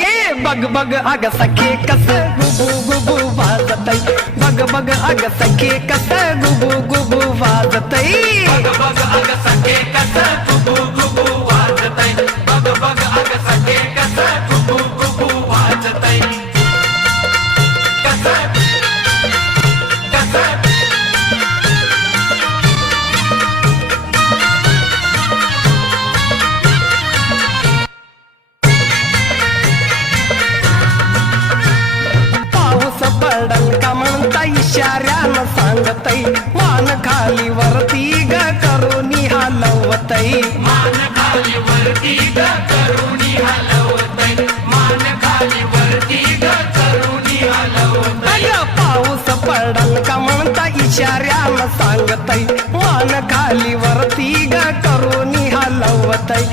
ये बग बग अग सखे कस गुबू गुबू वाजतई, बग बग अग सखे कस गुबू गुबू वाजतई, बग बग अग सखे कस गुबू गुबू वाजतई, बग बग अग सखे कस गुबू गुबू वाजतई, कस कस पाऊस पडल का म्हणता इशाऱ्यानं सांगतई, मान खाली वरती ग करूनी हलवतई, मान खाली वरती ग करुणी हलवतई, मान खाली वरती ग करुणी हलवतई, अग पाऊस पडल का म्हणता इशाऱ्यानं सांगतई, मान खाली वरती ग करूनी हलवतई.